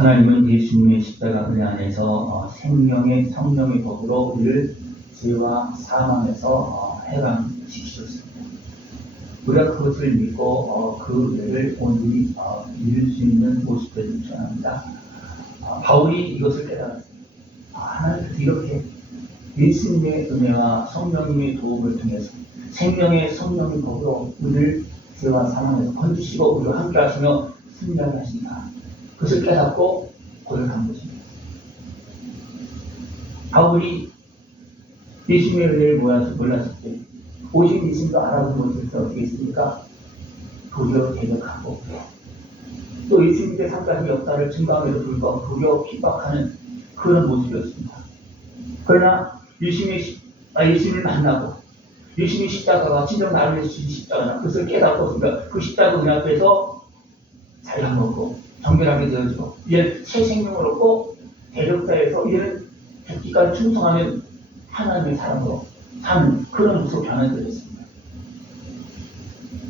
하나님은 예수님의 십자가 은혜 안에서 생명의 성령의 법으로 우리를 죄와 사망에서 해방시키셨습니다. 우리가 그것을 믿고 그 은혜를 온전히 믿을 수 있는 모습을 전합니다. 바울이 이것을 깨달았습니다. 하나님께서 이렇게 예수님의 은혜와 성령님의 도움을 통해서 생명의 성령의 법으로 우리를 죄와 사망에서 건지시고 우리와 함께 하시며 승리하게 하신다. 그것을 깨닫고 고백한 것입니다. 바울이 예수님의 은혜를 몰랐을 때 오직 예수님도 알아보지 못해서 어떻게 했습니까? 도리어 대적하고 또 예수님의 삶까지 역사를 증거함에도 불구하고 도리어 핍박하는 그런 모습이었습니다. 그러나 예수님을 만나고 예수님의 십자가가 진정 나를 위해서 주신 십자가나 그것을 깨닫고 그 십자가 그 앞에서 자유를 먹고 정결하게 되어지고 이제 새 생명을 얻고 대적자에서 이제는 죽기까지 충성하는 하나님의 사람으로 사는 그런 모습으로 변화되었습니다.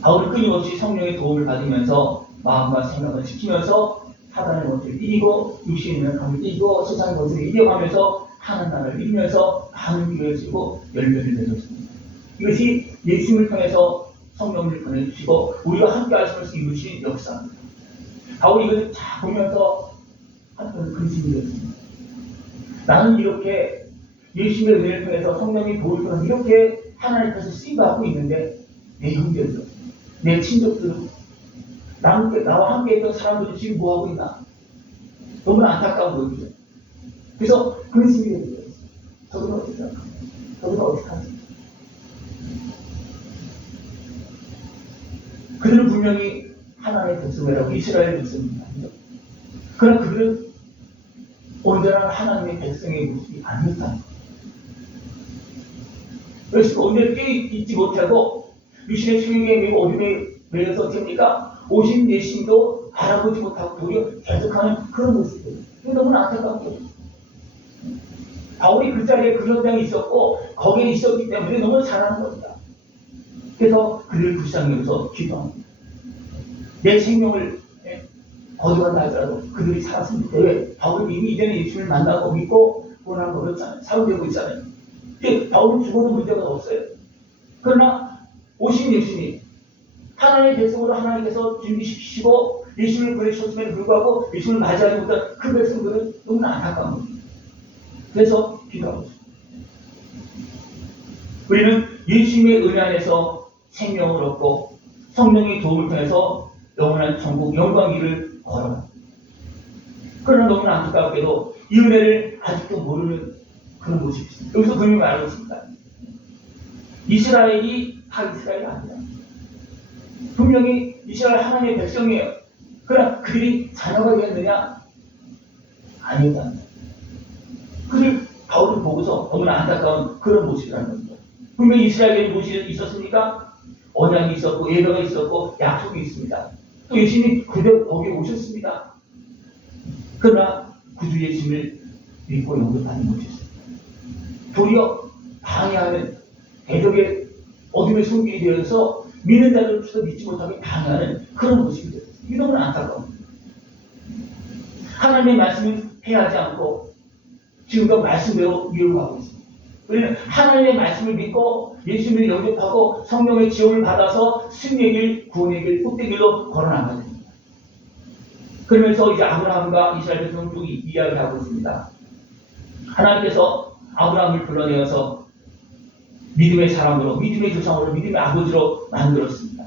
바울은 끊임없이 성령의 도움을 받으면서 마음과 생각을 지키면서 사단의 것을 이기고 육신에 있는 감을 이기고 세상의 것을 이겨가면서 하는 나라를 이기면서 많은 교회를 지고 열매를 맺었습니다. 이것이 예수님을 통해서 성령을 보내주시고 우리와 함께 하시면서 이루신 역사입니다. 바울이 이것을 잘 보면서 한편 근심이 되었습니다. 나는 이렇게 예수님의 은혜를 통해서 성령이 도울 것은 이렇게 하나님께서 쓰임받고 있는데 내 형제들, 내 친족들은 나와 함께 했던 사람들이 지금 뭐하고 있나? 너무나 안타까운 거죠. 그래서 근심이 되었어요. 저들은 어떻게 생각합니까? 저들은 어떻게 하지? 그들은 분명히 하나님의 백성이라고 이스라엘 백성입니다. 그러나 그들은 온전한 하나님의 백성의 모습이 아닙니다. 그래서 온전히 깨어있지 못하고 유신의 수용에 매고 어둠에 매여서 됩니까? 오신 예수님도 알아보지 못하고 도리어 계속하는 그런 모습이에요. 이게 너무나 안타까운 거죠. 바울이 그 자리에 그 현장에 있었고 거기에 있었기 때문에 너무 잘하는 겁니다. 그래서 그를 불쌍히 여겨서 기도합니다. 내 생명을 거두간다 하더라도 그들이 살았습니다. 왜? 바울은 이미 이전에 예수님을 만나고 믿고 원한 거였잖아요. 사용되고 있잖아요. 바울은 죽어도 문제가 없어요. 그러나 오신 예수님, 하나님의 백성으로 하나님께서 준비시키시고 예수님을 보내주셨음에도 불구하고 예수님을 맞이하지 못한 그 백성들은 너무나 안타까운 겁니다. 그래서 기도하고 있습니다. 우리는 예수님의 은혜 안에서 생명을 얻고 성령의 도움을 통해서 영원한 천국 영광길을 걸어갑니다. 그러나 너무나 안타깝게도 이 은혜를 아직도 모르는 그런 모습이 있습니다. 여기서 분명히 말하고 있습니다. 이스라엘이 다 이스라엘이 아니다. 분명히 이스라엘 하나님의 백성이에요. 그러나 그들이 자녀가 되었느냐? 아니다. 그들 바울을 보고서 너무나 안타까운 그런 모습이라는 겁니다. 분명히 이스라엘에 무엇이 있었습니까? 언약이 있었고 예배가 있었고 약속이 있습니다. 또 예수님이 그대로 거기에 오셨습니다. 그러나 구주 예수님을 믿고 영접하지 못했습니다. 도리어 방해하는 대적의 어둠의 손길이 되어서 믿는 자들로서 믿지 못하게 방해하는 그런 모습이 되었습니다. 이게 너무나 안타까웁니다. 하나님의 말씀을 해하지 않고 지금도 말씀대로 이루어가고 있습니다. 우리는 하나님의 말씀을 믿고 예수님을 영접하고 성령의 지원을 받아서 승리의 길, 구원의 길, 복된 길로 걸어나가야 됩니다. 그러면서 이제 아브라함과 이스라엘 백성 쭉 이야기를 하고 있습니다. 하나님께서 아브라함을 불러내어서 믿음의 사람으로, 믿음의 조상으로, 믿음의 아버지로 만들었습니다.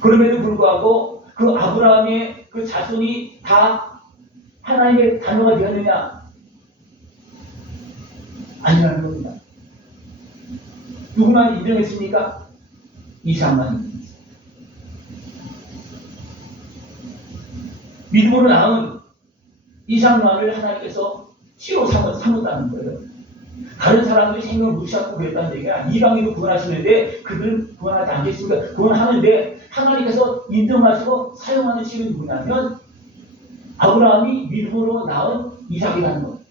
그럼에도 불구하고 그 아브라함의 그 자손이 다 하나님의 자녀가 되었느냐? 아니라는 겁니다. 누구만 인정했습니까? 이삭만 인정했습니다. 믿음으로 낳은 이삭만을 하나님께서 씨로 삼았다는 거예요. 다른 사람들이 생명을 무시하고 그랬다는 얘기가 이방인도 구원하시는데 그들은 구원하지 않겠습니까? 구원하는데 하나님께서 인정하시고 사용하는 씨는 누구냐면 아브라함이 믿음으로 낳은 이삭이라는 거예요.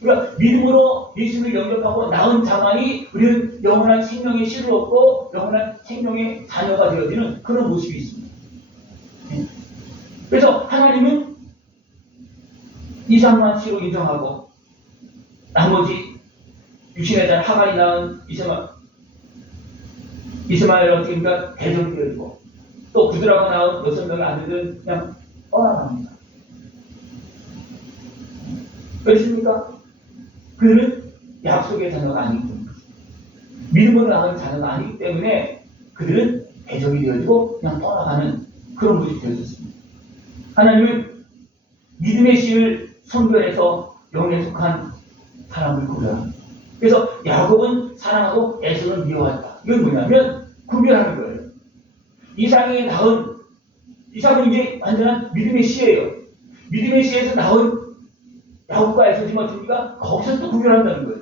그러니까 믿음으로 예수를 영접하고 낳은 자만이 우리는 영원한 생명의 씨를 얻고 영원한 생명의 자녀가 되어지는 그런 모습이 있습니다. 그래서 하나님은 이삭만 씨로 인정하고 나머지 육신에 대한 하갈이 낳은 이스마엘 어떻게 합니까? 대적이 되어지고 또 그들하고 낳은 6명의 아들들은 그냥 떠나갑니다. 그렇습니까? 그들은 약속의 자녀가 아니기 때문에 믿음으로 낳은 자녀가 아니기 때문에 그들은 대적이 되어지고 그냥 떠나가는 그런 모습이 되어졌습니다. 하나님은 믿음의 씨를 선별해서 영에 속한 사람을 고려합니다. 그래서 야곱은 사랑하고 에서는 미워했다. 이건 뭐냐면 구별하는 거예요. 이삭은 이제 완전한 믿음의 씨예요. 믿음의 씨에서 나온 야곱과 에서지만 어떻습니까? 거기서 또 구별한다는 거예요.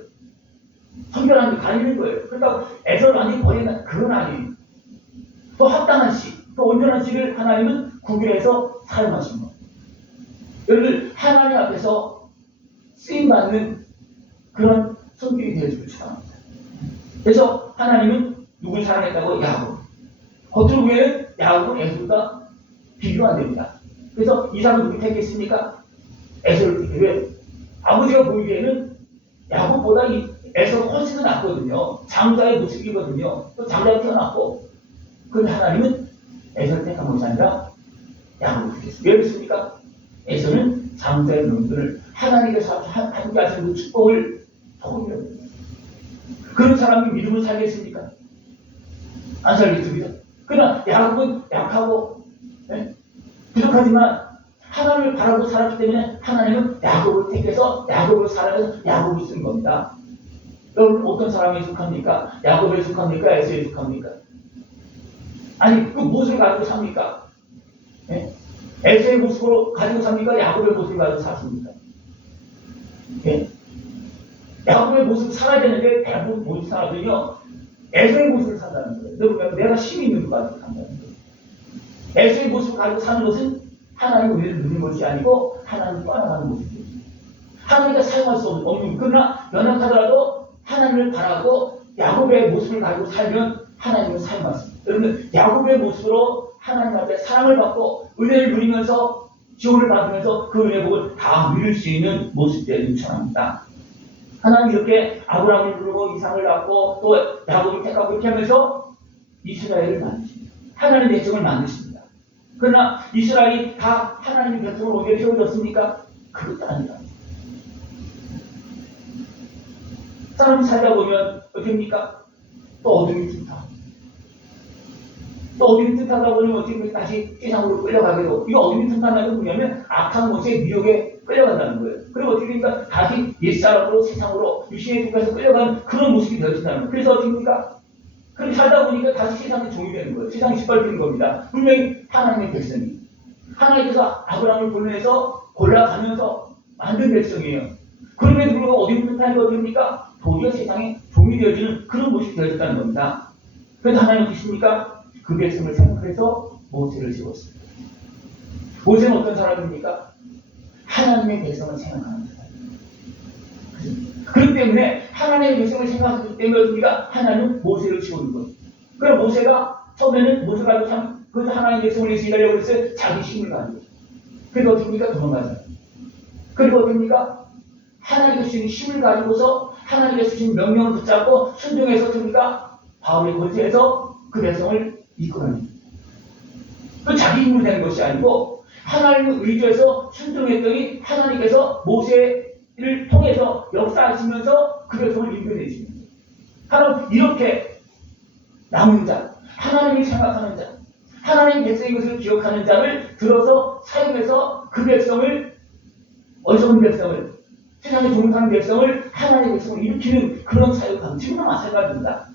선별하는 게 가리는 거예요. 그러니까 에서를 완전히 버린다. 그건 아니에요. 또 합당한 씨, 또 온전한 씨를 하나님은 구별해서 사용하신 거예요. 여러분 하나님 앞에서 쓰임받는 그런 성격이 되어주길 축원합니다. 그래서 하나님은 누굴 사랑했다고? 야곱. 겉으로 보기에는 야곱은 에서보다 비교가 안 됩니다. 그래서 이삭은 누굴 택했습니까? 에서를 택해. 왜? 아버지가 보기에는 야곱보다 이 에서가 훨씬 더 낫거든요. 장자의 모습이거든요. 또 장자가 태어났고. 그런데 하나님은 에서를 택한 것이 아니라 야곱을 택했습니다. 왜 그렇습니까? 에서는 장자의 명분을 하나님께서 함께 하시는 그 축복을 포기해요. 그런 사람이 믿음을 살겠습니까? 안 살겠습니다. 그러나 야곱은 약하고 부족하지만 하나님을 바라고 살았기 때문에 하나님은 야곱을 택해서 야곱을 사랑해서 야곱을 쓴 겁니다. 여러분 어떤 사람에 속합니까? 야곱에 속합니까? 에서에 속합니까? 아니 그 무엇을 가지고 삽니까? 에서의 모습으로 가지고 삽니까? 야곱의 모습을 가지고 삽니까? 야곱의 모습을 살아야 되는데 대부분 모습 사람들은요 에서의 모습을 산다는 거예요. 내가 힘이 있는 것 가지고 산다는 거예요. 에서의 모습을 가지고 사는 것은 하나님의 은혜를 누리는 것이 아니고 하나님을 떠나가는 모습이에요. 하나님과 사용할 수 없는 그러나 연약하더라도 하나님을 바라고 야곱의 모습을 가지고 살면 하나님을 사용할 수 있습니다. 여러분 야곱의 모습으로 하나님 앞에 사랑을 받고 은혜를 누리면서 지원을 받으면서 그 은혜 복을 다 누릴 수 있는 모습들을 추천합니다. 하나님 이렇게 아브라함을 부르고 이삭을 낳고 또 야곱을 택하고 이렇게 하면서 이스라엘을 만드십니다. 하나님의 백성을 만드십니다. 그러나 이스라엘이 다 하나님의 백성을 오게 세워졌습니까? 그것도 아니다. 사람이 살다 보면 어떻습니까? 또 어둠이 튼다. 또 어둠이 튼다다 보면 어떻게 다시 세상으로 끌려가게 되고 이거 어둠이 튼다는 건 뭐냐면 악한 것에 미혹에 끌려간다는 거예요. 그리고 어떻게 됩니까? 다시 옛사람으로 세상으로 유신의 속에서 끌려가는 그런 모습이 되어진다는 거예요. 그래서 어떻게 됩니까? 그렇게 살다 보니까 다시 세상의 종이 되는 거예요. 세상이 짓밟히는 겁니다. 분명히 하나님의 백성이. 하나님께서 아브라함을 보내서 골라가면서 만든 백성이에요. 그럼에도 불구하고 어디 튼다는 게 어디입니까? 도리어 세상에 종이 되어지는 그런 모습이 되어졌다는 겁니다. 그래서 하나님 어떻습니까? 그 백성을 생각해서 모세를 세웠습니다. 모세는 어떤 사람입니까? 하나님의 백성을 생각하는 사람입니다. 그렇기 때문에 하나님의 백성을 생각하기 때문에 어떻습니까? 하나님은 모세를 세우는 거예요. 그럼 모세가 처음에는 모세가 참 그래서 하나님의 백성을 위해서 일하려고 했어요. 자기 힘을 가지고. 그리고 어떻습니까? 도망가잖아요. 그리고 어떻습니까? 하나님께서 주신 힘을 가지고서 하나님께서 주신 명령을 붙잡고 순종해서 어떻습니까? 바울의 권세에서 그 백성을 이끌어냅니다. 그 자기 힘으로 되는 것이 아니고 하나님을 의지해서 순종했더니 하나님께서 모세를 통해서 역사하시면서 그 백성을 이끌어내십니다. 하나님 이렇게 남은 자, 하나님이 생각하는 자, 하나님 백성의 것을 기억하는 자를 들어서 사용해서 그 백성을 어리석은 백성을 세상에 종사하는 백성을 하나님의 백성을 일으키는 그런 사역하는 지금도 마찬가지입니다.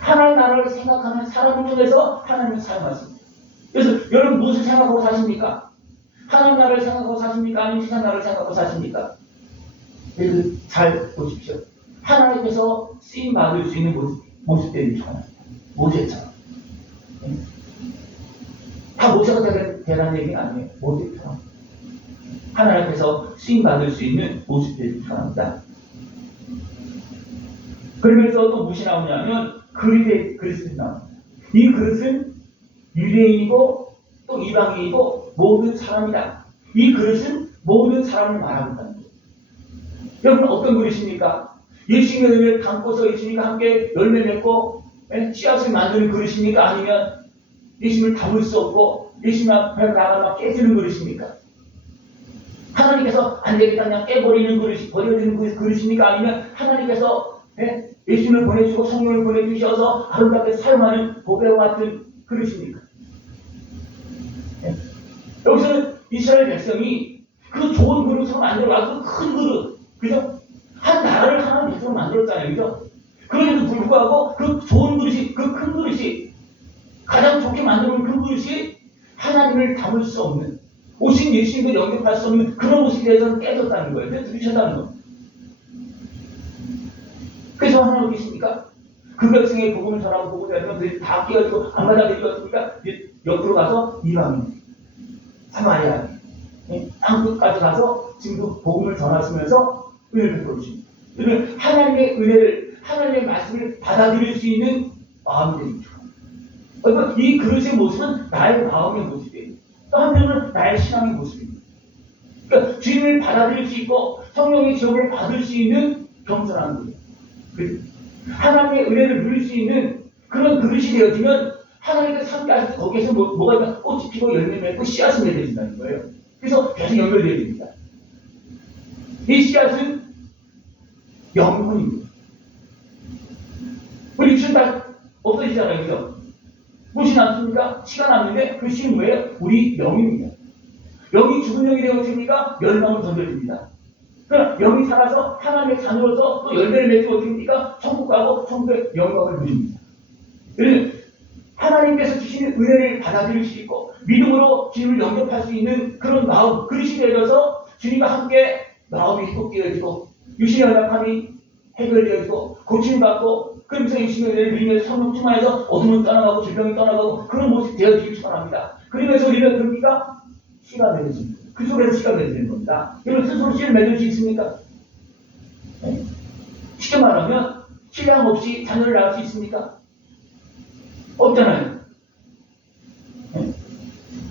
하나님 나라를 생각하는 사람을 통해서 하나님을 사용하십니다. 그래서 여러분 무엇을 생각하고 사십니까? 하나님 나라를 생각하고 사십니까? 아니면 세상 나라를 생각하고 사십니까? 여러분 잘 보십시오. 하나님께서 쓰임받을 수 있는 모습들이 좋아요. 모세처럼. 다 모세가 되라는 얘기는 아니에요. 모세처럼. 하나님께서 쓰임받을 수 있는 모습들이 좋아합니다. 그러면서 또 무엇이 나오냐면 그릇이 나옵니다. 이 그릇은 유대인이고 또 이방인이고 모든 사람이다. 이 그릇은 모든 사람을 말하고 있다는 거예요. 여러분 어떤 그릇입니까? 예수님의 은혜를 담고서 예수님과 함께 열매 맺고 씨앗을 만드는 그릇입니까? 아니면 예수님을 담을 수 없고 예수님 앞에 나가면 깨지는 그릇입니까? 하나님께서 안 되겠다 그냥 깨버리는 그릇이 버려지는 그릇입니까? 아니면 하나님께서 예수님을 보내주고 성령을 보내주셔서 아름답게 사용하는 보배와 같은 그릇입니까? 여기서는 이스라엘 백성이 그 좋은 그릇으로 만들어가지고 큰 그릇, 그죠? 한 나라를 하나님 백성으로 만들었잖아요, 그죠? 그럼에도 불구하고 그 좋은 그릇이, 그 큰 그릇이, 가장 좋게 만드는 큰 그릇이 하나님을 담을 수 없는, 오신 예수님을 영접할 수 없는 그런 모습에 대해서는 깨졌다는 거예요. 그래서 들으셨다는 거예요. 그래서 하나님 계십니까? 그 백성의 복음을 전하고 복음을 전하면 다 깨어지고 안 받아들였으니까 옆으로 가서 이방인, 사마리아, 땅 끝까지 가서 지금도 복음을 전하시면서 은혜를 베풀으십니다. 하나님의 은혜를, 하나님의 말씀을 받아들일 수 있는 마음이 됩니다. 그러니까 이 그릇의 모습은 나의 마음의 모습이에요. 또 한편은 나의 신앙의 모습입니다. 그러니까 주님을 받아들일 수 있고 성령의 지원을 받을 수 있는 겸손한 거예요. 하나님의 은혜를 누릴 수 있는 그런 그릇이 되어지면 하나님께서 함께 하실 때 거기에서 뭐가 있나? 꽃이 피고 열매 맺고 씨앗이 맺어진다는 거예요. 그래서 계속 연결되어야 됩니다. 이 씨앗은 영혼입니다. 우리 육신 다 없어지잖아요. 그죠? 무엇이 남습니까? 씨가 남는데 그 씨는 뭐예요? 우리 영입니다. 영이 죽은 영이 되어집니까? 멸망을 던져줍니다. 그러나 영이 살아서 하나님의 자녀로서 또 열매를 맺고 어떻게 됩니까? 천국 가고 천국의 영광을 누립니다. 하나님께서 주시는 은혜를 받아들일 수 있고 믿음으로 주님을 영접할 수 있는 그런 마음, 그릇이 되어서 주님과 함께 마음이 회복되어지고 육신의 연약함이 해결되어지고 고침받고 그러면서 육신의 은혜를 누리면서 성령 충만해서 어둠은 떠나가고 질병이 떠나가고 그런 모습이 되어지길 축원합니다. 그러면서 우리는 그럽니까? 씨가 맺어집니다. 그 속에서 씨가 맺어지는 겁니다. 여러분 스스로 씨를 맺을 수 있습니까? 네? 쉽게 말하면 신랑 없이 자녀를 낳을 수 있습니까? 없잖아요. 네?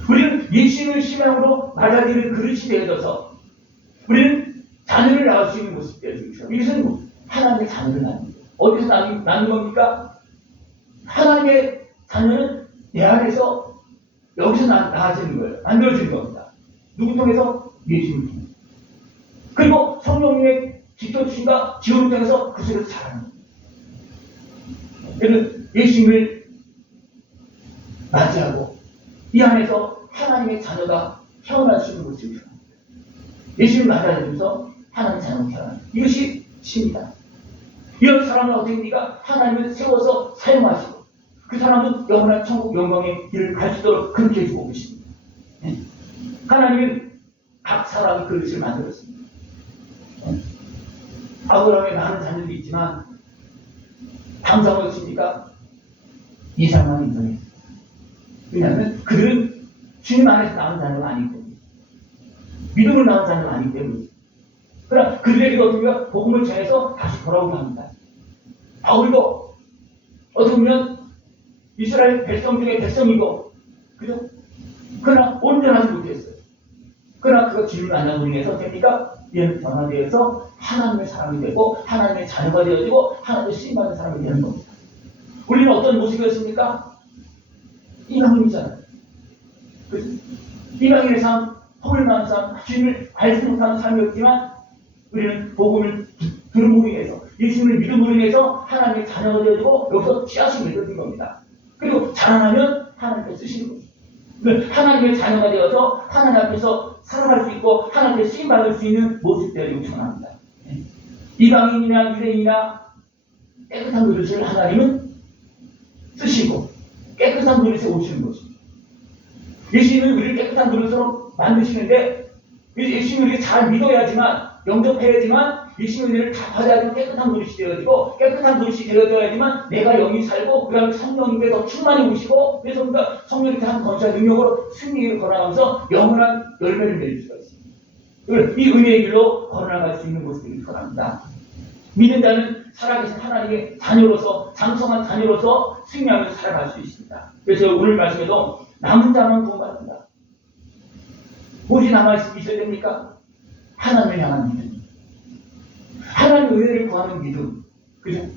우리는 예수님을 신앙으로 받아들이는 그릇이 되어져서 우리는 자녀를 낳을 수 있는 모습이 되어지죠. 이것은 하나님의 자녀를 낳는 거예요. 어디서 낳는 겁니까? 하나님의 자녀는 내 안에서 여기서 낳아지는 거예요. 만들어지는 겁니다. 누구 통해서? 예수님을 통해서. 그리고 성령님의 지켜주신과 지원을 통해서 그 속에서 자라는 겁니다. 그래서 예수님을 맞이하고 이 안에서 하나님의 자녀가 태어날 수 있는 것을 주옵니다. 예수님을 맞아들면서 하나님의 자녀가 태어나는 이것이 신이다. 이런 사람은 어떻게 됩니까? 하나님을 세워서 사용하시고 그 사람은 영원한 천국 영광의 길을 갈 수 있도록 그렇게 해주고 계십니다. 하나님은 각 사람이 그릇을 만들었습니다. 아브라함의 많은 자녀들이 있지만 당사가 있습니까? 이삭만 인정했습니다. 왜냐하면 그들은 주님 안에서 낳은 자녀가 아니기 때문에 믿음을 낳은 자녀가 아니기 때문에 그러나 그들에게 어떻게 복음을 전해서 다시 돌아오게 합니다. 바울도 어떻게 보면 이스라엘 백성 중에 백성이고 그죠? 그러나 온전하지 못했어요. 그러나 그가 주님을 만남으로 인해서 됩니까? 얘는 변화되어서 하나님의 사람이 되고 하나님의 자녀가 되어지고 하나님의 쓰임받는 사람이 되는 겁니다. 우리는 어떤 모습이었습니까? 이방인이잖아요. 그죠? 이방인의 삶, 허물 많은 삶, 주님을 알지 못하는 삶이었지만 우리는 복음을 들음으로 인해서 예수님을 믿음으로 인해서 하나님의 자녀가 되어지고 여기서 씨앗이 맺어진 겁니다. 그리고 자라나면 하나님께 쓰시는 거죠. 하나님의 자녀가 되어서 하나님 앞에서 살아갈 수 있고 하나님께 쓰임받을 수 있는 모습들을 요청합니다. 이방인이나 유대인이나 깨끗한 그릇을 하나님은 쓰시고 깨끗한 그릇에 오시는 것입니다. 예수님은 우리를 깨끗한 그릇으로 만드시는데 예수님을 우리가 잘 믿어야지만 영접해야지만 예수님의 은혜를 다 받아야지만 깨끗한 그릇이 되어지고 깨끗한 그릇이 되어져야지만 내가 영이 살고 그 다음에 성령님께 더 충만히 오시고 그래서 우리가 성령님께 한 건설 능력으로 승리를 걸어가면서 영원한 열매를 맺을 수가 있습니다. 이 은혜의 길로 걸어나갈 수 있는 모습을 선합니다. 믿는 자는 살아계신 하나님의 자녀로서 장성한 자녀로서 승리하면서 살아갈 수 있습니다. 그래서 오늘 말씀에도 남은 자만 구원받는다. 무엇이 남아있어야 됩니까? 하나님을 향한 믿음. 하나님의 은혜를 구하는 믿음. 그죠?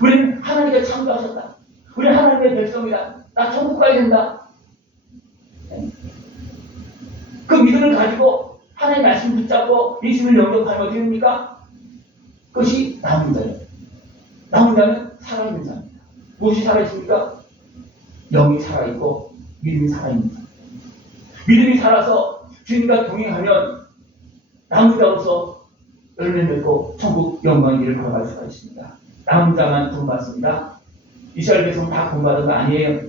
우리는 하나님께 창조하셨다. 우리는 하나님의 백성이다. 나 천국 가야 된다. 그 믿음을 가지고 하나님의 말씀 붙잡고 예수를 영접하면 어떻게 됩니까? 그것이 남은 자예요. 남은 자는 살아있는 자입니다. 무엇이 살아있습니까? 영이 살아있고 믿음이 살아있는 자. 믿음이 살아서 주님과 동행하면 남은 자로서 열매 맺고 천국 영광의 길을 걸어갈 수가 있습니다. 남은 자만 구원받습니다. 이스라엘 백성은 다 구원받은 거 아니에요.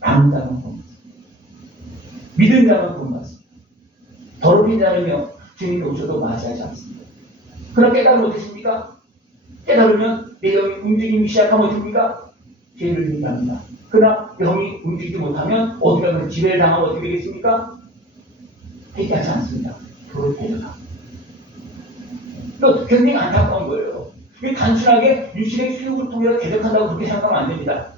남은 자만 구원받습니다. 믿은 자만 구원받습니다. 더럽힌 자는요, 주님이 오셔도 맞이하지 않습니다. 그러나 깨달으면 어떻습니까? 깨달으면 내 영이 움직이기 시작하면 어떻습니까? 죄를 얘기합니다. 그러나 영이 움직이지 못하면 어디 가서 지배를 당하면 어떻게 되겠습니까? 회개하지 않습니다. 도로 데려가. 또 굉장히 안타까운 거예요. 이게 단순하게 육신의 수욕을 통해서 대적한다고 그렇게 생각하면 안 됩니다.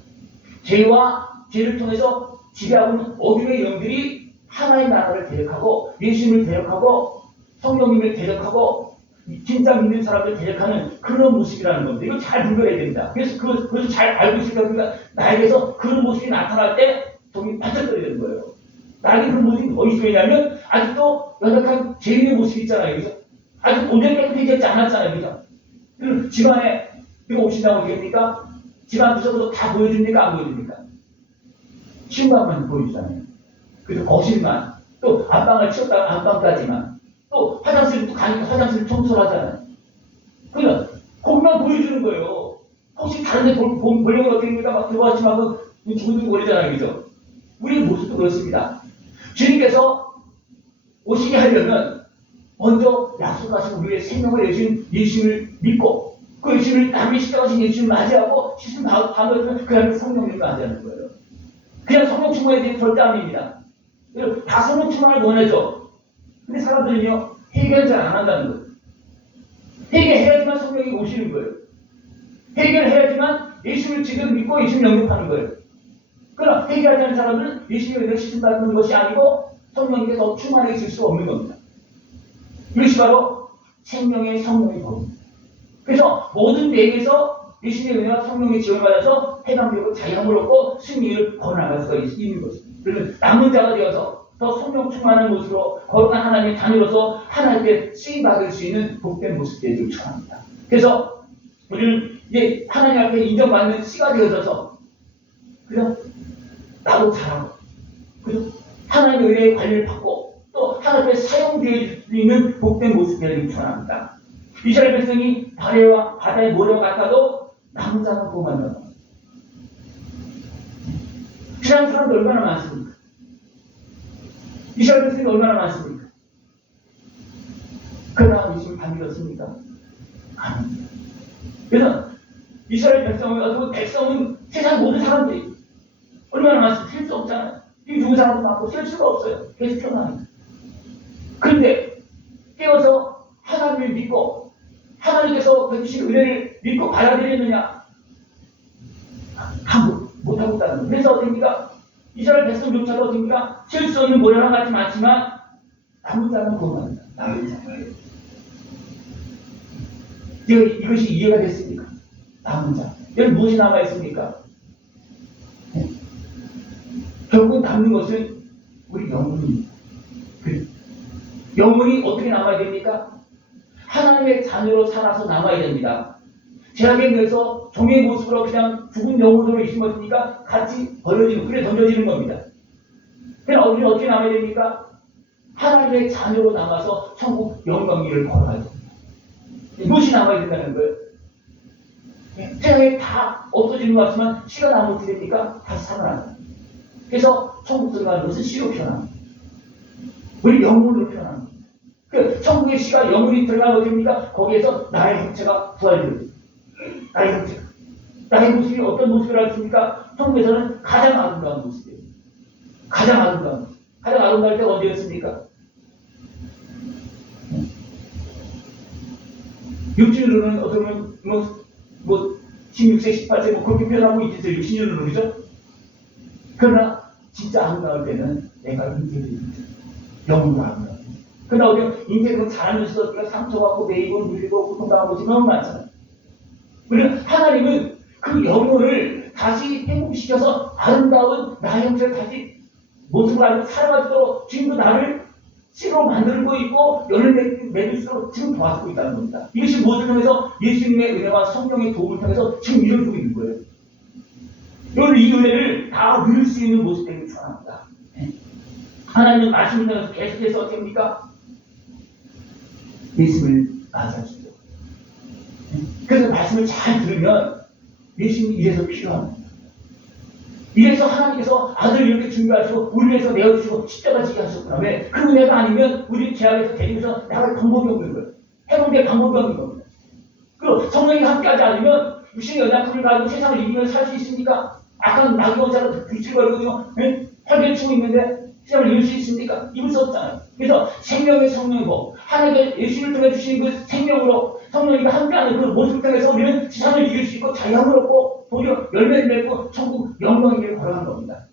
죄와 죄를 통해서 지배하고 있는 어둠의 영들이 하나의 나라를 대적하고 예수님을 대적하고 성령님을 대적하고 진짜 믿는 사람들 대적하는 그런 모습이라는 겁니다. 이거 잘 분별해야 됩니다. 그래서 그것을 잘 알고 있으니까 우리가 나에게서 그런 모습이 나타날 때 동이 반짝거려야 되는 거예요. 나에게 그런 모습이 어디 있냐면 아직도 연약한 죄인의 모습이 있잖아요. 그죠? 아직 온전히 깨끗해지지 않았잖아요. 그죠? 그리고 집안에 이거 오신다고 어떻게 합니까? 집안 구석으로 다 보여줍니까? 안 보여줍니까? 신방만 보여주잖아요. 그래서 거실만, 또 안방을 치웠다가 안방까지만, 또 화장실도 가니까 화장실 청소를 하잖아요. 그러니까 거기만 보여주는 거예요. 혹시 다른 데 보려고 어떻게 합니까? 막 들어왔지만 두근두근 거리잖아요. 그죠? 우리의 모습도 그렇습니다. 주님께서 오시게 하려면 먼저 약속하신 우리의 생명을 여신 예수를 믿고 그 예수를 남의 십자가신 예수를 맞이하고 시즌 밤을 그 안에 성령님을 맞이하는 거예요. 그냥 성령 충만에 대해 절대 아닙니다. 다 성령 충만을 원하죠. 근데 사람들은요, 해결 잘 안 한다는 거예요. 해결해야지만 성령이 오시는 거예요. 해결해야지만 예수를 지금 믿고 예수를 영접하는 거예요. 그러나 해결하지 않는 사람들은 예수의 은혜를 시즌받는 것이 아니고 성령님께서 충만하게 있을 수 없는 겁니다. 이것이 바로 생명의 성령의 법입니다. 그래서 모든 내에서 예수님의 은혜와 성령의 지원을 받아서 해방되고 자유함을 얻고 승리를 걸어나갈 수가 있는 것입니다. 그래서 남은 자가 되어서 더 성령 충만한 모습으로 거룩한 하나님의 자녀로서 하나님께 쓰임받을 수 있는 복된 모습 되기를 축원합니다. 그래서 우리는 이제 하나님 앞에 인정받는 씨가 되어져서 그냥 나도 잘하고 그래서 하나님의 은혜의 관리를 받고 또 하나님 앞에 사용되어 있는 복된 모습 되기를 축원합니다. 이스라엘 백성이 바다에 몰려갔다도 남은 자만 구원받는다. 신앙 사람들 얼마나 많습니까? 이스라엘 백성이 얼마나 많습니까? 그러나 예수님 다 믿었습니까? 아닙니다. 그래서 이스라엘 백성은 세상 모든 사람들이 얼마나 많습니까? 셀 수 없잖아요. 이 누구 사람도 많고 셀 수가 없어요. 계속 태어나니까. 그런데 깨어서 하나님을 믿고 하나님께서 베푸신 은혜를 믿고 받아들였느냐? 못하고 있다는 거예요. 그래서 어딥니까? 이스라엘 백성조차도 어딥니까? 셀 수 없는 모래랑 같이 많지만 남은 자는 구원합니다. 남은 자는. 이것이 이해가 됐습니까? 남은 자. 여기 무엇이 남아있습니까? 네? 결국 남는 것은 우리 영혼입니다. 영혼이 어떻게 남아야 됩니까? 하나님의 자녀로 살아서 남아야 됩니다. 죄악에 의해서 종의 모습으로 그냥 죽은 영혼으로 있으면 어떻습니까? 같이 버려지고 그래 던져지는 겁니다. 그럼 우리는 어떻게 남아야 됩니까? 하나님의 자녀로 남아서 천국 영광길을 걸어가야 됩니다. 무엇이 남아야 된다는 거예요? 세상에 다 없어지는 것 같지만 씨가 나면 어떻게 됩니까? 다시 살아납니다. 그래서 천국 들어가는 것은 씨로 표현합니다. 우리 영혼으로 표현합니다. 그 천국의 씨가 영혼이 들어가면 어떻게 됩니까? 거기에서 나의 형체가 부활됩니다. 나의 형체가. 나의 모습이 어떤 모습을 알습니까? 천국에서는 가장 아름다운 모습이에요. 가장 아름다운 모습. 가장 아름다울 때가 언제였습니까? 육신으로는 어떻게 보면 16세, 18세 그렇게 표현하고 있겠죠. 육신으로는 그죠? 그러나 진짜 아름다울 때는 내가 인격이 있죠. 영혼으로 아름다운 그러나 우리가 인생을 잘하면서 우리가 상처받고 매이고 물리고 고통당하는 것이 너무 많잖아요. 우리는 하나님은 그 영혼을 다시 회복시켜서 아름다운 나의 형체를 다시 모습을 알고 살아가도록 지금도 나를 씨로 만들고 있고 열을 맺을 수 있도록 지금 도와주고 있다는 겁니다. 이것이 무엇을 통해서 예수님의 은혜와 성령의 도움을 통해서 지금 이루어지고 있는 거예요. 오늘 이 은혜를 다 누릴 수 있는 모습 되길 축원합니다. 하나님은 말씀을 통해서 계속해서 어떻게 합니까? 예수님을 맞아주죠. 그래서 말씀을 잘 들으면 예수님이 이래서 필요합니다. 이래서 하나님께서 아들을 이렇게 준비하시고 우리 위해서 내어주시고 십자가 지게 하셨구나. 왜? 그 은혜가 아니면 우리 죄악에서 데리면서 나갈 방법이 없는 거예요. 해방될 방법이 없는 겁니다. 그리고 성령이 함께하지 않으면 육신의 연약함을 가지고 세상을 이기며 살 수 있습니까? 아까 나귀원자로 뒤틀거리거든요. 활개를 치고 있는데 세상을 이길 수 있습니까? 이길 수 없잖아요. 그래서 생명의 성령이고 하나님의 예수를 통해 주신 그 생명으로 성령이 함께하는 그 모습을 통해서 우리는 세상을 이길 수 있고 자유함을 얻고 도리어 열매를 맺고 천국 영광의 길을 걸어가는 겁니다.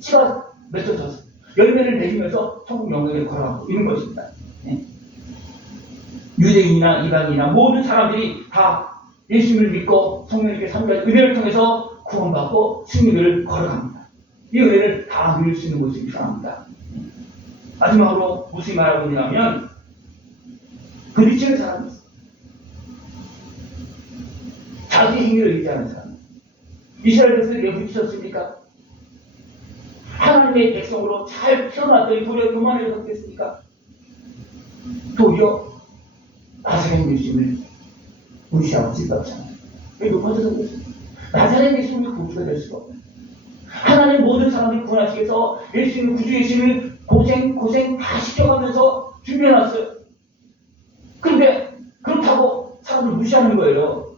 씨가 맺혀져서 열매를 맺으면서 천국 영광의 길을 걸어가고 있는 것입니다. 유대인이나 이방인이나 모든 사람들이 다 예수님을 믿고 성령님께 삼가한 은혜를 통해서 구원받고 승리를 걸어갑니다. 이 은혜를 다 누릴 수 있는 모습이 필요합니다. 마지막으로 무슨 말하고 있냐면 부딪히는 사람이 있어요. 자기 행위를 의지하는 사람. 이스라엘 백성들이 부딪혔습니까? 하나님의 백성으로 잘 태어났더니 도리어 교만을 걷겠습니까? 도리어 나사렛 예수님을 무시하고 찔렀잖아요. 왜 높아져서 그랬습니까? 나사렛 예수님이 구주가 될 수가 없어요. 하나님 모든 사람들이 구원하시기 위해서 예수님 구주 예수님을 고생 다 시켜가면서 준비해놨어요. 그런데 그렇다고 사람들 무시하는 거예요.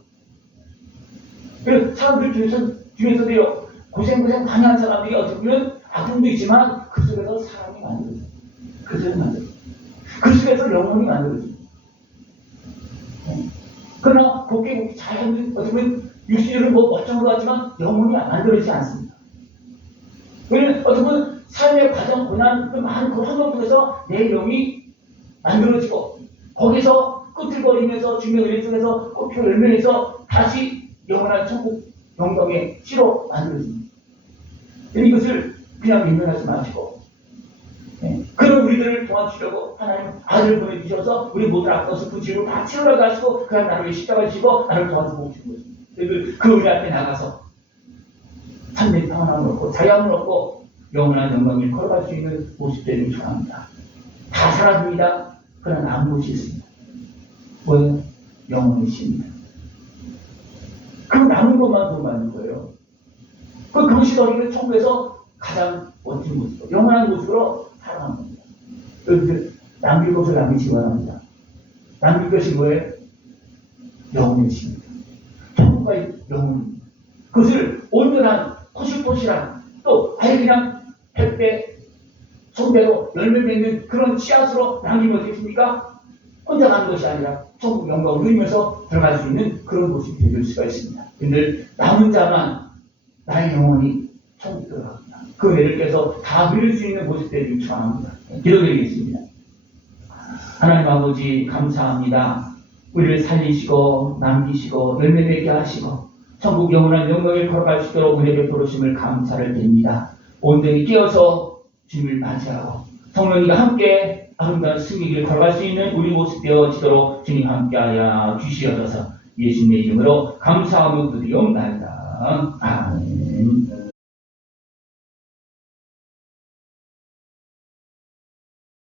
그래서 사람들 중에서도요 고생 많이 한 사람들이 어떻게 보면 아픔도 있지만 그 속에서 사람이 만들어져요. 그 속에서 만들어져요. 그 속에서 영혼이 만들어져요. 그러나 곱게 잘하는 어떻게 보면 육신으로 멋진 것 같지만 영혼이 만들어지지 않습니다. 왜냐면 어떻게 보면 삶의 과정, 고난, 그 많은 그 환경 속에서 내 영이 만들어지고 거기서 끄틀거리면서 주님의 은혜 속에서 꽃피고 열매에서 다시 영원한 천국 영광의 씨로 만들어집니다. 이것을 그냥 외면하지 마시고 그런 우리들을 도와주려고 하나님 아들을 보내주셔서 우리 모든 앞서서 그 죄를 다 채우러 가시고 그냥 나를 위해 십자가를 지고 나를 도와주고 오신 것입니다. 그 우리 앞에 나가서 참된 평안함을 얻고 자유함을 얻고 영원한 영광을 걸어갈 수 있는 모습들을 축원합니다. 다 사라집니다. 그러나 아무것이 있습니다. 뭐예요? 영혼의 신입니다. 그 남은 것만 돈 받는 거예요. 그것이 우리를 천국에서 가장 멋진 모습으로 영원한 모습으로 살아가는 겁니다. 여러분들 남길 것을 남기시기 바랍니다. 남길 것이 뭐예요? 영혼의 신입니다. 천국과의 영혼입니다. 그것을 온전한 포실포실한 또 아예 그냥 100배, 1000배로 열매 맺는 그런 씨앗으로 남기면 어떻습니까? 혼자 가는 것이 아니라 천국 영광을 누리면서 들어갈 수 있는 그런 모습이 될 수가 있습니다. 근데 남은 자만 나의 영혼이 천국 들어갑니다. 그 은혜를 깨서 다 누릴 수 있는 모습들을 축원합니다. 기도드리겠습니다. 하나님 아버지 감사합니다. 우리를 살리시고 남기시고 열매 맺게 하시고 천국 영원한 영광을 걸어갈 수 있도록 은혜 베풀으심을 감사를 드립니다. 온전히 깨어서 주님을 맞이하고 성령님과 함께 아름다운 승리를 걸어갈 수 있는 우리 모습 되어지도록 주님 함께하여 주시옵소서. 예수님의 이름으로 감사하며 드리옵나이다. 아멘.